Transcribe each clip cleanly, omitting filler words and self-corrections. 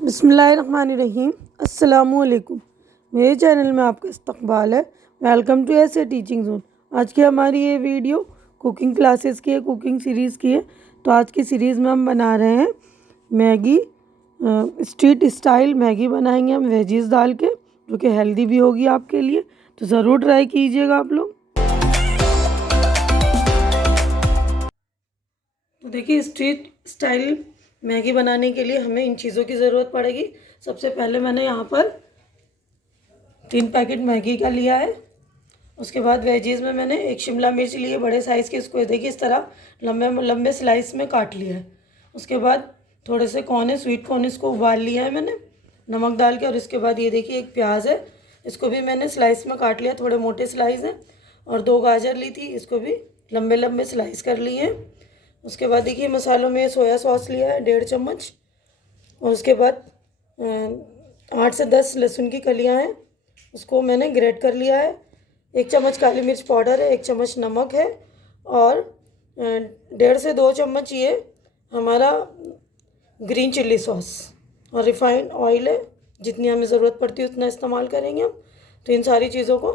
बिस्मिल्लाहिर्रहमानिर्रहीम। अस्सलामुअलैकुम। मेरे चैनल में आपका इस्तकबाल है। वेलकम टू ऐसे टीचिंग जोन। आज की हमारी ये वीडियो कुकिंग क्लासेस की है, कुकिंग सीरीज़ की है। तो आज की सीरीज़ में हम बना रहे हैं मैगी। स्ट्रीट स्टाइल मैगी बनाएंगे हम वेजीज डाल के, जो कि हेल्दी भी होगी आपके लिए। तो ज़रूर ट्राई कीजिएगा आप लोग। तो देखिए, स्ट्रीट स्टाइल मैगी बनाने के लिए हमें इन चीज़ों की ज़रूरत पड़ेगी। सबसे पहले मैंने यहाँ पर 3 पैकेट मैगी का लिया है। उसके बाद वेजीज़ में मैंने एक शिमला मिर्च ली है बड़े साइज़ की, इसको देखिए इस तरह लंबे लंबे स्लाइस में काट लिया है। उसके बाद थोड़े से कॉर्न है, स्वीट कॉर्न, इसको उबाल लिया है मैंने नमक डाल के। और इसके बाद ये देखिए एक प्याज है, इसको भी मैंने स्लाइस में काट लिया, थोड़े मोटे स्लाइस हैं। और 2 गाजर ली थी, इसको भी लंबे लंबे स्लाइस कर लिए हैं। उसके बाद देखिए मसालों में सोया सॉस लिया है 1.5 चम्मच। और उसके बाद 8 से 10 लहसुन की कलियां हैं, उसको मैंने ग्रेट कर लिया है। 1 चम्मच काली मिर्च पाउडर है, 1 चम्मच नमक है और 1.5 से 2 चम्मच ये हमारा ग्रीन चिल्ली सॉस और रिफाइंड ऑयल है। जितनी हमें ज़रूरत पड़ती है उतना इस्तेमाल करेंगे हम। तो इन सारी चीज़ों को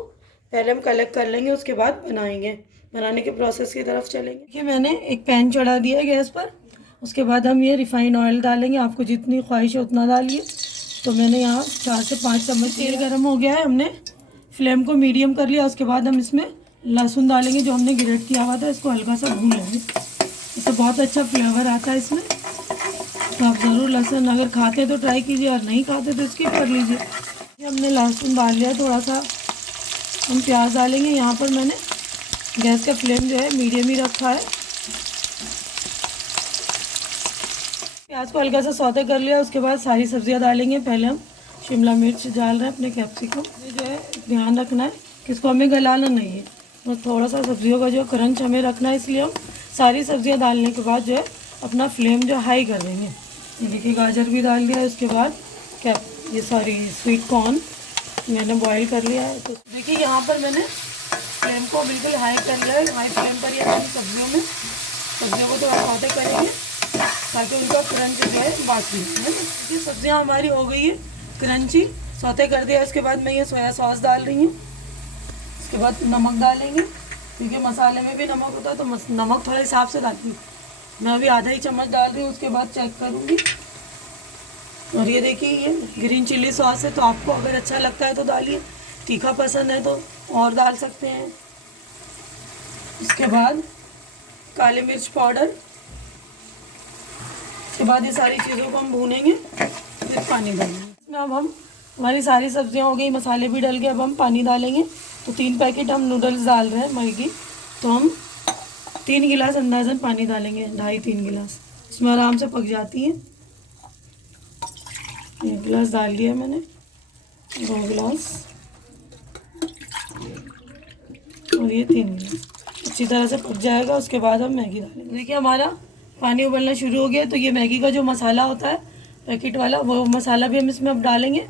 पहले हम कलेक्ट कर लेंगे, उसके बाद बनाएंगे। बनाने के प्रोसेस की तरफ चलेंगे। देखिए मैंने एक पैन चढ़ा दिया है गैस पर। उसके बाद हम ये रिफाइंड ऑयल डालेंगे, आपको जितनी ख्वाहिश है उतना डालिए। तो मैंने यहाँ 4 से 5 चम्मच तेल गर्म हो गया है, हमने फ्लेम को मीडियम कर लिया। उसके बाद हम इसमें लहसुन डालेंगे जो हमने ग्रेट किया हुआ था, इसको हल्का सा भून लेंगे। इससे बहुत अच्छा फ्लेवर आता है इसमें। तो आप ज़रूर लहसुन अगर खाते हैं तो ट्राई कीजिए, और नहीं खाते तो स्किप कर लीजिए। हमने लहसुन डाल लिया, थोड़ा सा हम प्याज डालेंगे। यहाँ पर मैंने गैस का फ्लेम जो है मीडियम ही रखा है। प्याज को हल्का सा सौते कर लिया। उसके बाद सारी सब्जियां डालेंगे। पहले हम शिमला मिर्च डाल रहे हैं, अपने कैप्सिकम। ये जो है ध्यान रखना है कि इसको हमें गलाना नहीं है, बस थोड़ा सा सब्जियों का जो क्रंच हमें रखना है। इसलिए हम सारी सब्जियां डालने के बाद जो है अपना फ्लेम जो हाई कर देंगे। ये देखिए गाजर भी डाल दिया है। उसके बाद ये स्वीट कॉर्न मैंने बॉईल कर लिया है। तो देखिए यहाँ पर मैंने फ्लेम को बिल्कुल हाई कर लिया है। हाई फ्लेम पर ये अपनी सब्जियों को थोड़ा सौते करेंगे ताकि उनका क्रंच जो है बाकी है। ये सब्जियां हमारी हो गई है क्रंची, सौते कर दिया। उसके बाद मैं ये सोया सॉस डाल रही हूँ। उसके बाद नमक डालेंगे, क्योंकि मसाले में भी नमक होता है, तो नमक थोड़ा हिसाब से डालती हूँ। मैं अभी आधा ही चम्मच डाल रही हूँ, उसके बाद चेक करूँगी। और ये देखिए ये ग्रीन चिल्ली सॉस है, तो आपको अगर अच्छा लगता है तो डालिए, तीखा पसंद है तो और डाल सकते हैं। उसके बाद काली मिर्च पाउडर। उसके बाद ये सारी चीज़ों को हम भूनेंगे, फिर पानी डालेंगे इसमें। अब हम हमारी सारी सब्जियां हो गई, मसाले भी डल गए, अब हम पानी डालेंगे। तो 3 पैकेट हम नूडल्स डाल रहे हैं मैगी, तो हम 3 गिलास अंदाज़न पानी डालेंगे, 2.5-3 गिलास। इसमें आराम से पक जाती है। 1 गिलास डाल दिया मैंने, 2 गिलास और ये 3 गिलास। अच्छी तरह से पक जाएगा, उसके बाद हम मैगी डालेंगे। देखिए हमारा पानी उबलना शुरू हो गया। तो ये मैगी का जो मसाला होता है पैकेट वाला, वो मसाला भी हम इसमें अब डालेंगे।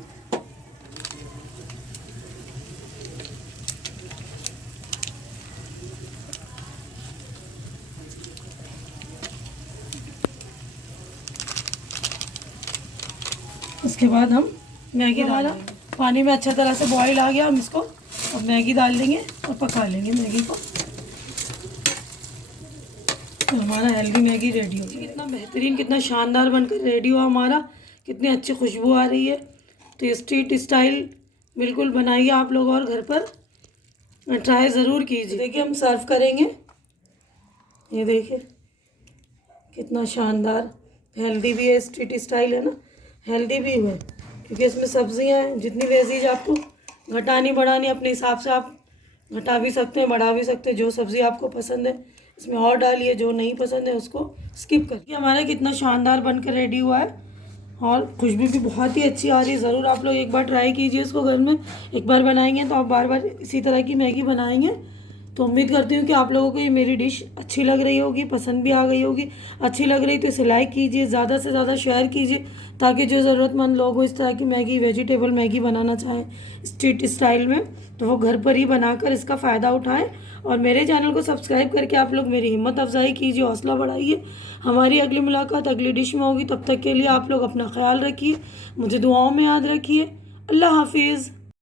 उसके बाद हम मैगी डाला, पानी में अच्छा तरह से बॉईल आ गया। हम इसको अब मैगी डाल देंगे और पका लेंगे मैगी को। तो हमारा हेल्दी मैगी रेडी हो गया। कितना बेहतरीन, कितना शानदार बनकर रेडी हुआ हमारा, कितनी अच्छी खुशबू आ रही है। तो ये स्ट्रीट स्टाइल बिल्कुल बनाइए आप लोग और घर पर ट्राई ज़रूर कीजिए। देखिए हम सर्व करेंगे। ये देखिए कितना शानदार, हेल्दी भी है, स्ट्रीट स्टाइल है ना, हेल्दी भी है क्योंकि इसमें सब्जियां हैं। जितनी वेजीज आपको घटानी बढ़ानी अपने हिसाब से आप घटा भी सकते हैं, बढ़ा भी सकते हैं। जो सब्ज़ी आपको पसंद है इसमें और डालिए, जो नहीं पसंद है उसको स्किप करिए। हमारा कितना शानदार बनकर रेडी हुआ है और खुशबू भी बहुत ही अच्छी आ रही है। ज़रूर आप लोग एक बार ट्राई कीजिए इसको घर में। एक बार बनाएंगे तो आप बार बार इसी तरह की मैगी बनाएंगे। तो उम्मीद करती हूँ कि आप लोगों को ये मेरी डिश अच्छी लग रही होगी, पसंद भी आ गई होगी। अच्छी लग रही तो इसे लाइक कीजिए, ज़्यादा से ज़्यादा शेयर कीजिए, ताकि जो ज़रूरतमंद लोग हो इस तरह की मैगी, वेजिटेबल मैगी बनाना चाहें स्ट्रीट स्टाइल में, तो वो घर पर ही बनाकर इसका फ़ायदा उठाएं और मेरे चैनल को सब्सक्राइब करके आप लोग मेरी हिम्मत अफजाई कीजिए, हौसला बढ़ाइए। हमारी अगली मुलाकात अगली डिश में होगी, तब तक के लिए आप लोग अपना ख्याल रखिए, मुझे दुआओं में याद रखिए। अल्लाह हाफिज़।